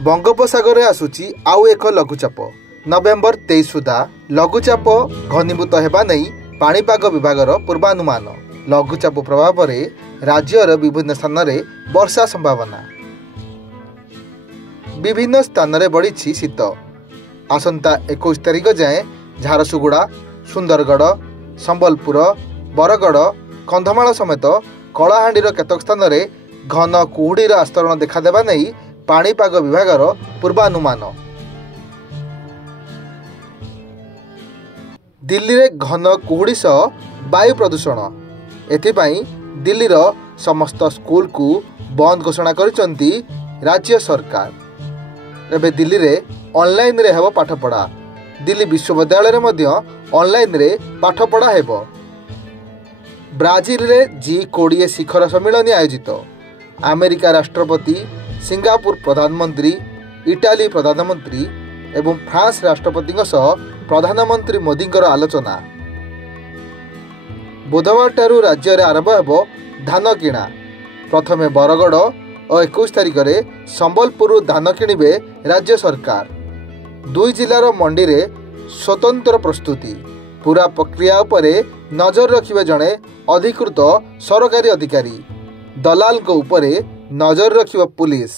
बंगोपसागर आसूची आउ एक लघुचाप नवेम्बर 23 सुधा लघुचाप घनीभूत होगा नहीं पाणीपाग विभागर पूर्वानुमान। लघुचाप प्रभाव में राज्यर विभिन्न स्थान में वर्षा संभावना। विभिन्न स्थान में बढ़ी शीत। आसंता 21 तारिख जाए झारसुगुड़ा, सुंदरगढ़, संबलपुर, बरगढ़, कंधमाल समेत कलाहांडीर केतक स्थान में घन कुहुड़ीर आस्तरण देखादेवा नहीं पाणीपाग विभागर पूर्वानुमान। दिल्ली रे घन कुहुड़ी सह वायु प्रदूषण। एथिपाई दिल्लीर समस्त स्कूल को बंद घोषणा करिसंती राज्य सरकार। एबे दिल्ली रे ऑनलाइन रे हेबो पाठपढ़ा। दिल्ली विश्वविद्यालय रे मध्य ऑनलाइन रे पाठपढ़ा हेबो। ब्राजिल रे G20 शिखर सम्मेलन आयोजित। अमेरिका राष्ट्रपति, सिंगापुर प्रधानमंत्री, इटाली प्रधानमंत्री एवं फ्रांस राष्ट्रपति सह प्रधानमंत्री मोदी आलोचना। बुधवार ठारू राज्य में आरंभ हो धान किणा। प्रथमे बरगढ़ और 21 तारिख में संबलपुर धान किणवे राज्य सरकार। दुई जिलार मंडी रे स्वतंत्र प्रस्तुति। पूरा प्रक्रिया उपरे नजर रखिबे जणे अधिकृत सरकारी अधिकारी। दलाल को उपरे नजर रखिबा पुलिस।